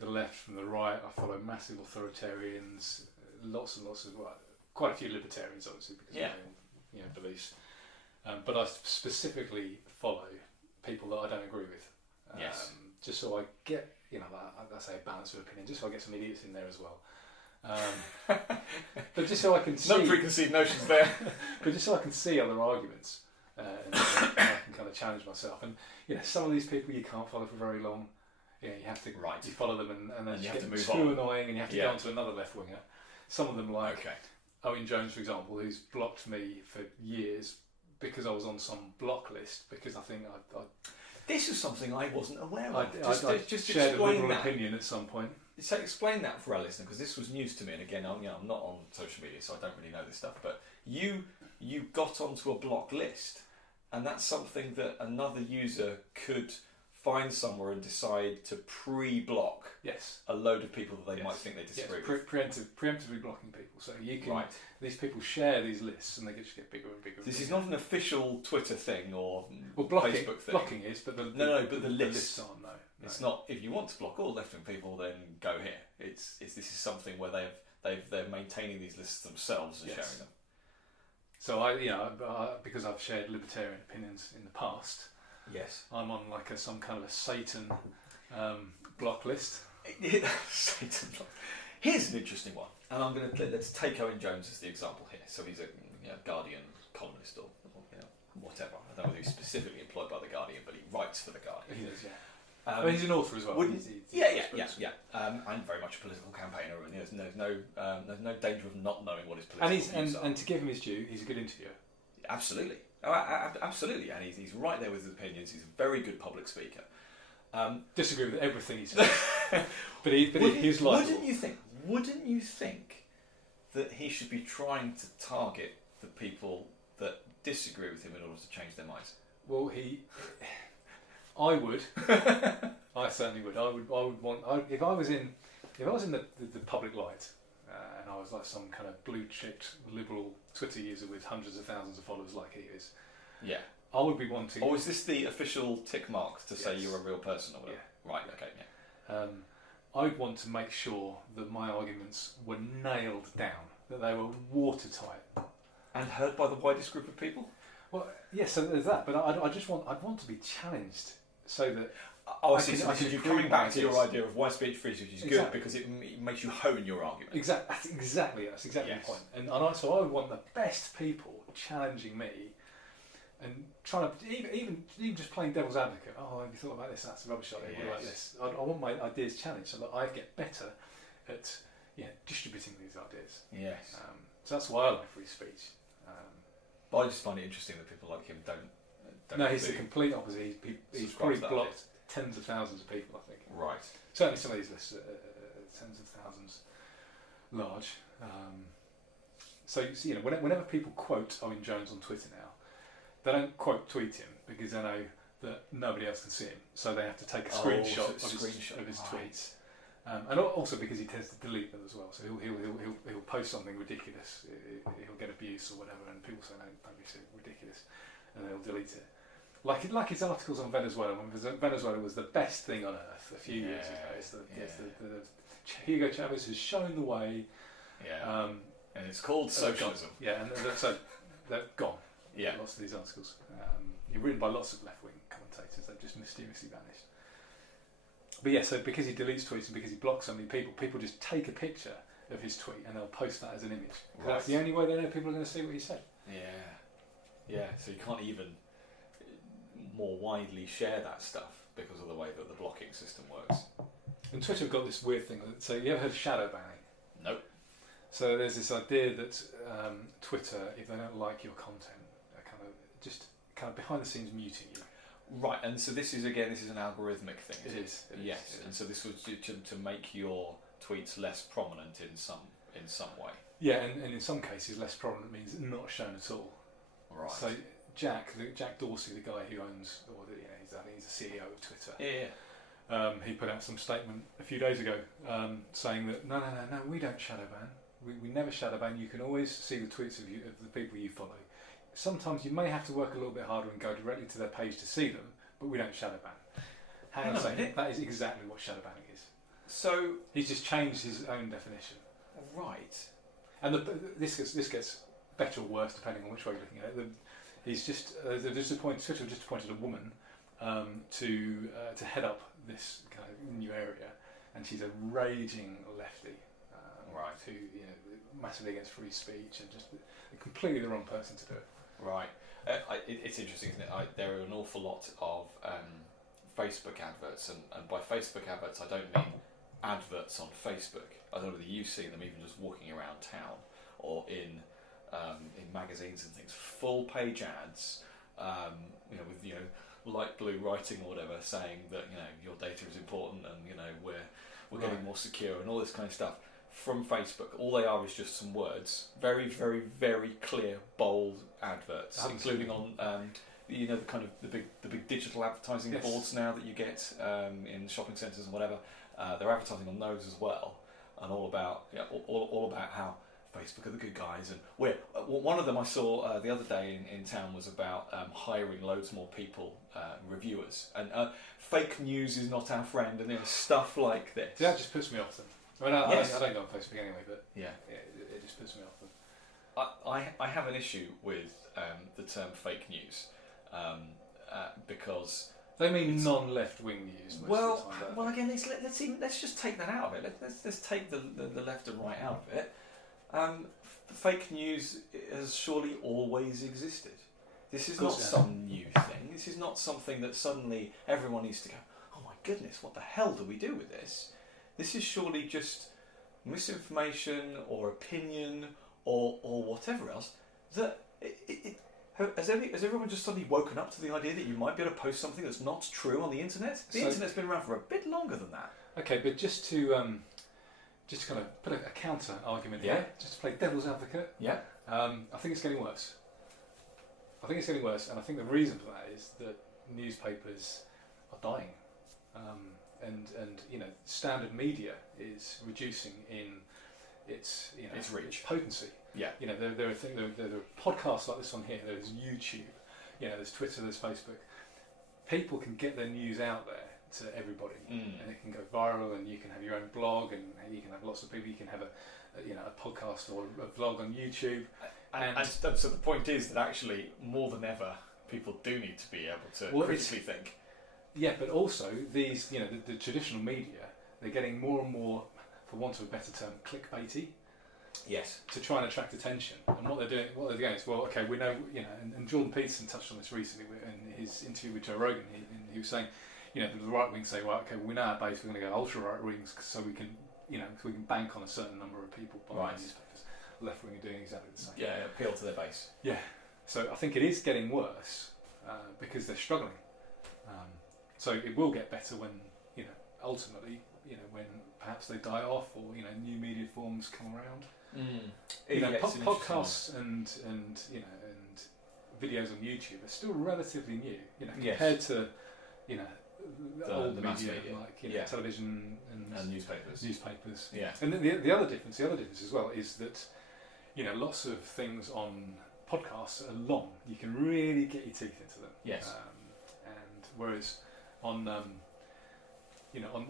the left, from the right. I follow massive authoritarians, lots and lots of quite a few libertarians, obviously, because of my own beliefs. But I specifically follow people that I don't agree with. Yes. Just so I get I say a balance of opinion, just so I get some idiots in there as well. But just so I can see... No preconceived notions there. But just so I can see other arguments and I can kind of challenge myself. And some of these people you can't follow for very long. You have to you follow them and then you have to move too annoying and you have to go on to another left winger. Some of them Owen Jones, for example, who's blocked me for years because I was on some block list because I think I this is something I wasn't aware of. I just shared a liberal opinion at some point. So explain that for our listener, because this was news to me, and again, I'm not on social media, so I don't really know this stuff. But you got onto a block list, and that's something that another user could find somewhere and decide to pre-block a load of people that they might think they disagree with. Preemptively blocking people. So you can these people share these lists, and they just get bigger and bigger. This is not an official Twitter thing or Facebook thing. Blocking is, but the lists aren't. No. It's not. If you want to block all left-wing people, then go here. This is something where they're maintaining these lists themselves and sharing them. So because I've shared libertarian opinions in the past, Yes. I'm on like some kind of a Satan block list. Satan block. Here's an interesting one, and let's take Owen Jones as the example here. So he's a Guardian columnist or whatever. I don't know whether he's specifically employed by the Guardian, but he writes for the Guardian. He is, yeah. He's an author as well. And very much a political campaigner, and there's no danger of not knowing what his political views are. And to give him his due, he's a good interviewer. Absolutely, absolutely, and he's right there with his opinions. He's a very good public speaker. Disagree with everything he says, but he's like. Wouldn't you think that he should be trying to target the people that disagree with him in order to change their minds? Well, I would. I certainly would. I would want. If I was in the public light, and I was like some kind of blue-chipped liberal Twitter user with hundreds of thousands of followers like he is. Yeah. I would be wanting. Or is this the official tick mark to say Yes. you're a real person or whatever? Yeah. Right. Okay. Yeah. I'd want to make sure that my arguments were nailed down, that they were watertight. And heard by the widest group of people? Well, yes, so there's that. But I'd want to be challenged so that. I see. So you're coming prove back my to your ideas. idea of why speech free speech is good Exactly. because it makes you hone your argument. That's exactly Yes. the point. So I would want the best people challenging me and trying to even just playing devil's advocate. Oh, have you thought about this? That's a rubbish idea. What about this? I want my ideas challenged so that I get better at distributing these ideas. Yes. So that's why I like free speech. But I just find it interesting that people like him don't No, he's the complete opposite. He's subscribe probably to that blocked tens of thousands of people, I think. Right. Certainly some of these lists are tens of thousands large. So whenever people quote Owen Jones on Twitter now, they don't quote tweet him because they know that nobody else can see him, so they have to take a screenshot of his tweets. And also because he tends to delete them as well. So he'll post something ridiculous, he'll get abuse or whatever, and people say no, don't be so ridiculous, and they'll delete it. Like his articles on Venezuela, when Venezuela was the best thing on earth a few years ago. It's the Hugo Chavez has shown the way. Yeah. And it's called socialism. And so they're gone. Yeah. Lots of these articles. Written by lots of left-wing commentators. They've just mysteriously vanished. But yeah, so because he deletes tweets and because he blocks so many people just take a picture of his tweet and they'll post that as an image. Right. That's the only way they know people are going to see what he said. Yeah. So you can't even more widely share that stuff because of the way that the blocking system works. And Twitter have got this weird thing. So you ever heard of shadow banning? Nope. So there's this idea that Twitter, if they don't like your content, are kind of behind the scenes muting you. Right, and so this is an algorithmic thing. It is. Yes, and so this was to make your tweets less prominent in some way. Yeah, and in some cases, less prominent means not shown at all. Right. So Jack Dorsey, the guy who owns, he's the CEO of Twitter. Yeah. He put out some statement a few days ago saying that no, we don't shadow ban. We never shadow ban. You can always see the tweets of the people you follow. Sometimes you may have to work a little bit harder and go directly to their page to see them, but we don't shadow ban. Hang on a second. That is exactly what shadow banning is. So he's just changed his own definition. Right. And this gets better or worse depending on which way you're looking at it. Twitter just appointed a woman to head up this kind of new area, and she's a raging lefty, right? Who massively against free speech and just completely the wrong person to do it. Right. It's interesting, isn't it? There are an awful lot of Facebook adverts, and by Facebook adverts I don't mean adverts on Facebook. I don't know whether you've seen them even just walking around town or in magazines and things. Full page ads, with light blue writing or whatever, saying that your data is important and we're getting more secure and all this kind of stuff. From Facebook, all they are is just some words, very, very, very clear, bold adverts, including on the kind of the big digital advertising boards now that you get in shopping centres and whatever. They're advertising on those as well, and all about how Facebook are the good guys. And one of them I saw the other day in town was about hiring loads more people, reviewers, and fake news is not our friend, and stuff like this. That just puts me off them. I don't go on Facebook anyway, but it just puts me off them. I have an issue with the term fake news because they mean non-left-wing news. Most of the time, well, again, let's just take that out of it. Let's take the left and right out of it. Fake news has surely always existed. This is not some new thing. This is not something that suddenly everyone needs to go, oh my goodness, what the hell do we do with this? This is surely just misinformation or opinion or whatever else. Has everyone just suddenly woken up to the idea that you might be able to post something that's not true on the internet? The internet's been around for a bit longer than that. Okay, but just to kind of put a counter argument here, just to play devil's advocate. Yeah. I think it's getting worse. I think it's getting worse, and I think the reason for that is that newspapers are dying, and standard media is reducing in its reach, its potency. Yeah. There are podcasts like this one here. There's YouTube. There's Twitter. There's Facebook. People can get their news out there to everybody, and it can go viral. And you can have your own blog, and you can have lots of people. You can have a podcast or a vlog on YouTube. And so the point is that actually, more than ever, people do need to be able to critically think. Yeah, but also these, the traditional media, they're getting more and more, for want of a better term, clickbaity. Yes. To try and attract attention, and what they're doing is, well, okay, we know, and Jordan Peterson touched on this recently in his interview with Joe Rogan. He was saying, the right wing say, well, okay, we know our base, we're going to go ultra right wings, so we can, so we can bank on a certain number of people buying newspapers. Left wing are doing exactly the same. Yeah, appeal to their base. Yeah, so I think it is getting worse because they're struggling. So it will get better when, ultimately, when perhaps they die off or new media forms come around. Podcasts and videos on YouTube are still relatively new, compared to the old media like television and newspapers. Yeah, and the other difference as well is that lots of things on podcasts are long. You can really get your teeth into them. Yes. And whereas on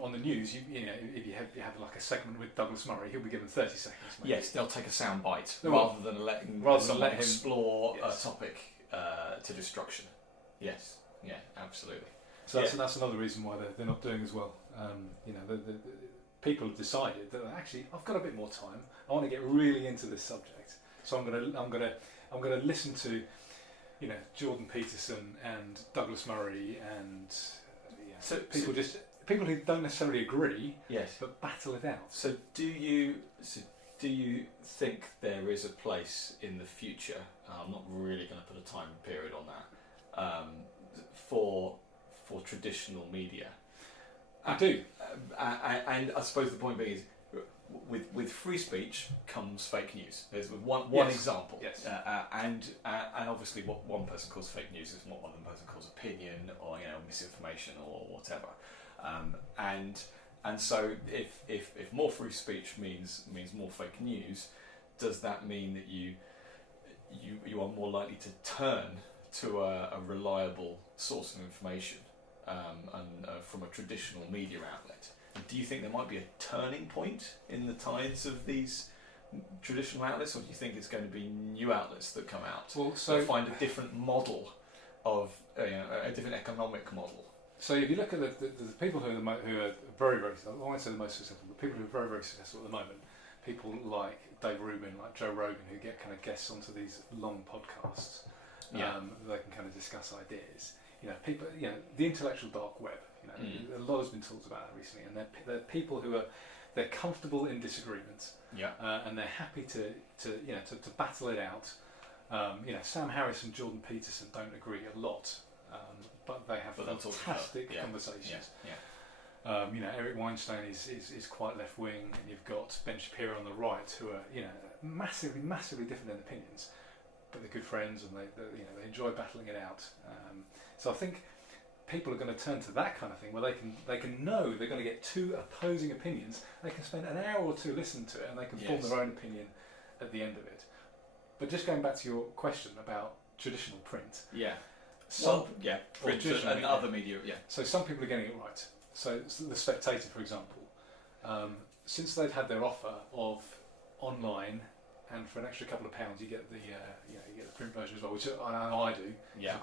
on the news, if you have like a segment with Douglas Murray, he'll be given 30 seconds. Maybe. Yes, they'll take a sound bite rather than letting someone explore a topic to destruction. Yes. Yeah. Absolutely. So that's another reason why they're not doing as well. The people have decided that actually I've got a bit more time. I want to get really into this subject, so I'm gonna listen to Jordan Peterson and Douglas Murray and people who don't necessarily agree, but battle it out. So do you think there is a place in the future? I'm not really going to put a time period on that for traditional media. I do, and I suppose the point being is, with free speech comes fake news. There's one example, and obviously what one person calls fake news is what one person calls opinion or misinformation or whatever. And so if more free speech means more fake news, does that mean that you are more likely to turn to a reliable source of information from a traditional media outlet? Do you think there might be a turning point in the tides of these traditional outlets, or do you think it's going to be new outlets that come out that find a different model of a different economic model? So if you look at the people who are very, very, I won't say the most successful, but people who are very, very successful at the moment, people like Dave Rubin, like Joe Rogan, who get kind of guests onto these long podcasts, they can kind of discuss ideas. People, the intellectual dark web. A lot has been talked about that recently, and they're people who they're comfortable in disagreement, and they're happy to battle it out. Sam Harris and Jordan Peterson don't agree a lot, but they have fantastic conversations. Eric Weinstein is quite left wing, and you've got Ben Shapiro on the right, who are massively different in opinions, but they're good friends, and they enjoy battling it out. So I think people are going to turn to that kind of thing, where they can know they're going to get two opposing opinions. They can spend an hour or two listening to it, and they can form their own opinion at the end of it. But just going back to your question about traditional print, print and other media, So some people are getting it right. So the Spectator, for example, since they've had their offer of online and for an extra couple of pounds, you get the you get the print version as well, which I know I do. Yeah.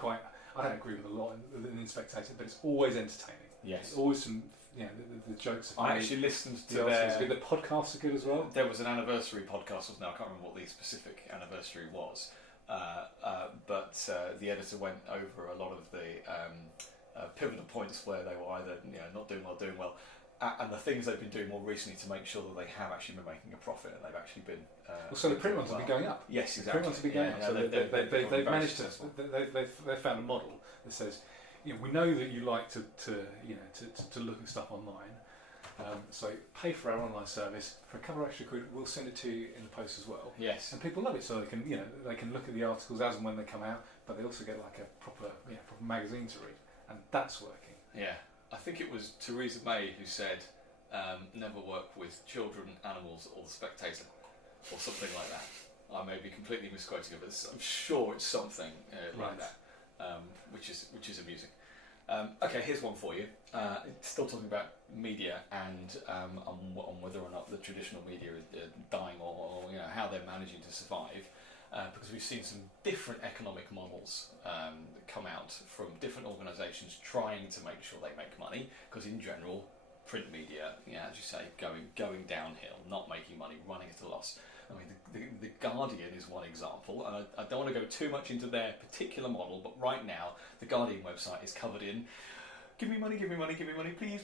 I don't agree with a lot in the Spectator, but it's always entertaining. Yes. It's always some, the jokes. I actually listened to the podcasts are good as well. There was an anniversary podcast, wasn't there? I can't remember what the specific anniversary was, but the editor went over a lot of the pivotal points where they were either not doing well, and the things they've been doing more recently to make sure that they have actually been making a profit and they've actually been. So the print ones have been going up. Yes, exactly. The print ones have been going up. So they've managed to. They've found a model that says, we know that you like to look at stuff online. So pay for our online service for a couple of extra quid. We'll send it to you in the post as well. Yes. And people love it, so they can look at the articles as and when they come out, but they also get like a proper magazine to read, and that's working. Yeah. I think it was Theresa May who said, never work with children, animals, or the Spectator, or something like that. I may be completely misquoting it, but I'm sure it's something like that, which is amusing. Okay, here's one for you. Still talking about media and on whether or not the traditional media is dying or how they're managing to survive. Because we've seen some different economic models come out from different organisations trying to make sure they make money. Because in general, print media, as you say, going downhill, not making money, running at a loss. I mean, the Guardian is one example, and I don't want to go too much into their particular model, but right now the Guardian website is covered in give me money, please,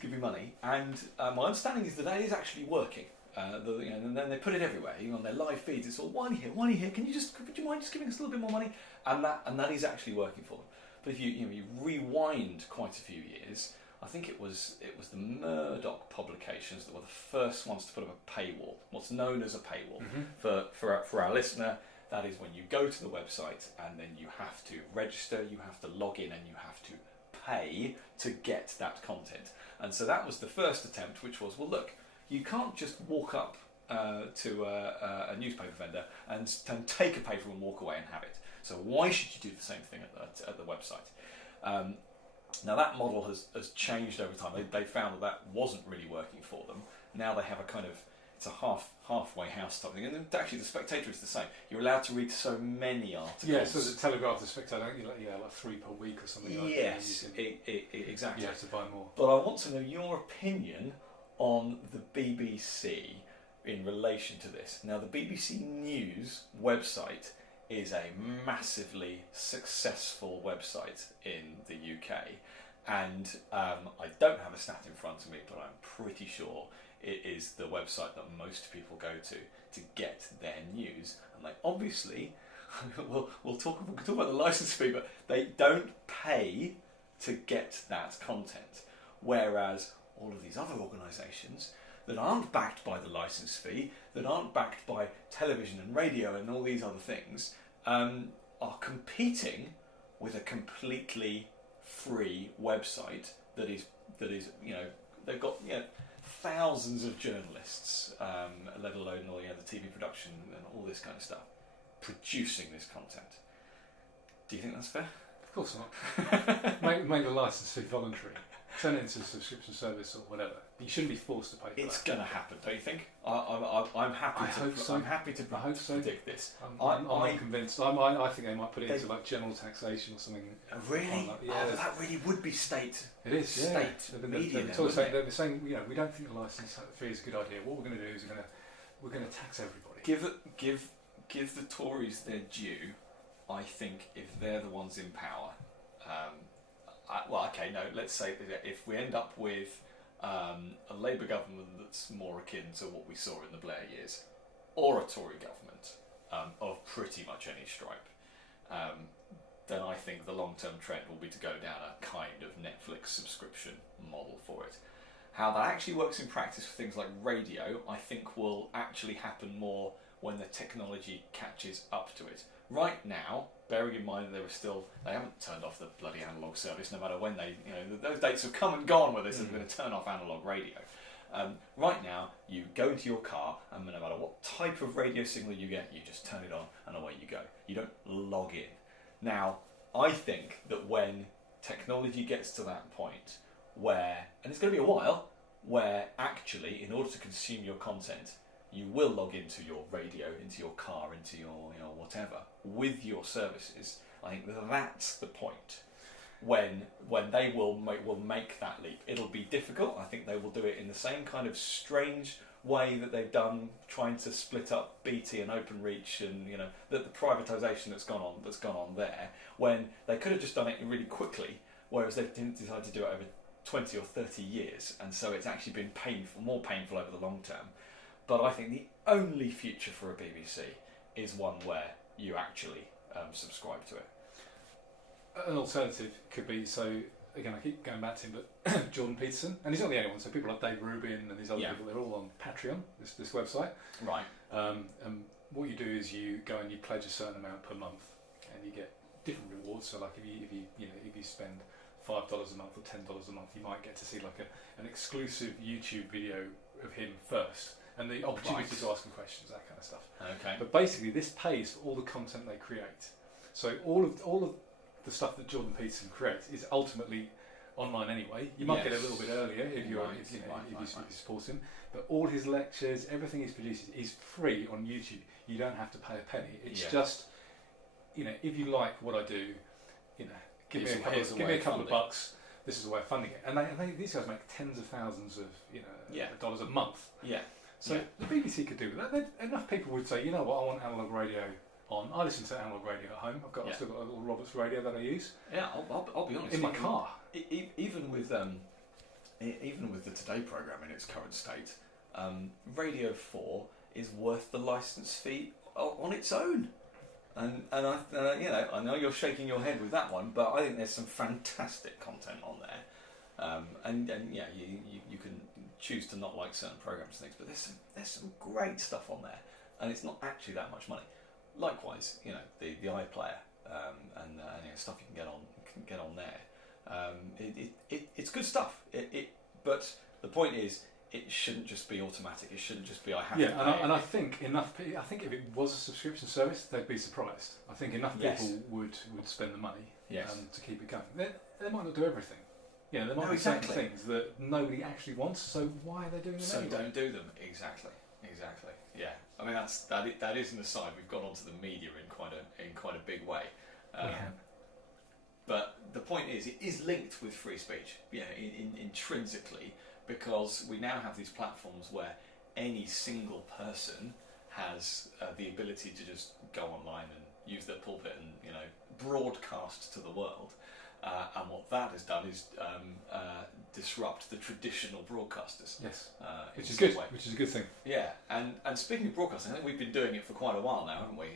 give me money. And my understanding is that is actually working. And then they put it everywhere, even on their live feeds. It's all whiny here. Would you mind just giving us a little bit more money? And that is actually working for them. But if you rewind quite a few years, I think it was the Murdoch publications that were the first ones to put up a paywall, what's known as a paywall. Mm-hmm. For our listener, that is when you go to the website and then you have to register, you have to log in, and you have to pay to get that content. And so that was the first attempt, which was, well, look, you can't just walk up to a newspaper vendor and take a paper and walk away and have it. So why should you do the same thing at the website? Now that model has changed over time. They found that wasn't really working for them. Now they have a kind of, it's a halfway house type thing. And actually the Spectator is the same. You're allowed to read so many articles. Yeah, so the Telegraph, the Spectator, like 3 per week or something like that. Yes, exactly. You have to buy more. But I want to know your opinion on the BBC in relation to this. Now the BBC News website is a massively successful website in the UK, and I don't have a stat in front of me, but I'm pretty sure it is the website that most people go to get their news. And they obviously, we'll talk about the license fee, but they don't pay to get that content, whereas all of these other organisations that aren't backed by the license fee, that aren't backed by television and radio and all these other things, are competing with a completely free website that is they've got thousands of journalists, let alone all the TV production and all this kind of stuff, producing this content. Do you think that's fair? Of course not. make the license fee voluntary. Turn it into a subscription service or whatever. You shouldn't be forced to pay for It's that. going to happen, don't you think? I'm happy to predict this. I'm convinced. I think they might put it into like general taxation or something. Really? Yeah, but that really would be state. It is. State media. They're saying, we don't think the license fee is a good idea. What we're going to do is we're going to tax everybody. Give the Tories their due. I think if they're the ones in power. Let's say that if we end up with a Labour government that's more akin to what we saw in the Blair years, or a Tory government of pretty much any stripe, then I think the long-term trend will be to go down a kind of Netflix subscription model for it. How that actually works in practice for things like radio, I think will actually happen more when the technology catches up to it. Right now, bearing in mind that they haven't turned off the bloody analogue service, no matter when those dates have come and gone where they said they're going to turn off analogue radio. Right now, you go into your car, and no matter what type of radio signal you get, you just turn it on and away you go. You don't log in. Now, I think that when technology gets to that point where, and it's going to be a while, where actually, in order to consume your content, you will log into your radio, into your car, into your whatever with your services. I think that's the point when they will make that leap. It'll be difficult. I think they will do it in the same kind of strange way that they've done trying to split up BT and OpenReach, and the privatisation that's gone on there, when they could have just done it really quickly, whereas they didn't decide to do it over 20 or 30 years, and so it's actually been more painful over the long term. But I think the only future for a BBC is one where you actually subscribe to it. An alternative could be, so again I keep going back to him, but Jordan Peterson, and he's not the only one, so people like Dave Rubin and these other people, they're all on Patreon, this website. Right. And what you do is you go and you pledge a certain amount per month, and you get different rewards. So like if you spend $5 a month or $10 a month, you might get to see like an exclusive YouTube video of him first, and the opportunity to ask him questions, that kind of stuff. Okay. But basically, this pays for all the content they create. So all of the stuff that Jordan Peterson creates is ultimately online anyway. You might get a little bit earlier if you support him, but all his lectures, everything he's produces is free on YouTube. You don't have to pay a penny. It's just, if you like what I do, give me a couple of bucks. This is a way of funding it, and these guys make tens of thousands of dollars a month. Yeah. So the BBC could do that. Enough people would say, you know what, I want analog radio on. I listen to analog radio at home. I've still got a little Roberts radio that I use. Yeah, I'll be honest. In my car. Even with the Today programme in its current state, Radio 4 is worth the licence fee on its own. And I know you're shaking your head with that one, but I think there's some fantastic content on there. And you can choose to not like certain programmes and things, but there's some great stuff on there, and it's not actually that much money. Likewise, the iPlayer and stuff you can get on there. It's good stuff. But the point is, it shouldn't just be automatic. It shouldn't just be I have to pay. And I think I think if it was a subscription service, they'd be surprised. I think enough people would spend the money to keep it going. They might not do everything. There might be certain things that nobody actually wants. So why are they doing them? So anyway? don't do them. Exactly. Yeah. I mean that is an aside. We've gone onto the media in quite a big way. But the point is, it is linked with free speech. Intrinsically. Because we now have these platforms where any single person has the ability to just go online and use their pulpit and broadcast to the world. And what that has done is disrupt the traditional broadcasters. Yes, which is good. Which is a good thing. Yeah, and speaking of broadcasting, I think we've been doing it for quite a while now, haven't we?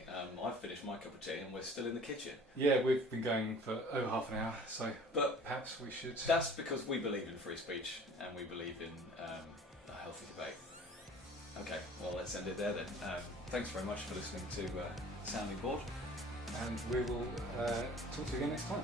I've finished my cup of tea, and we're still in the kitchen. Yeah, we've been going for over half an hour, so but perhaps we should. That's because we believe in free speech and we believe in a healthy debate. Okay, well, let's end it there then. Thanks very much for listening to Sounding Board, and we will talk to you again next time.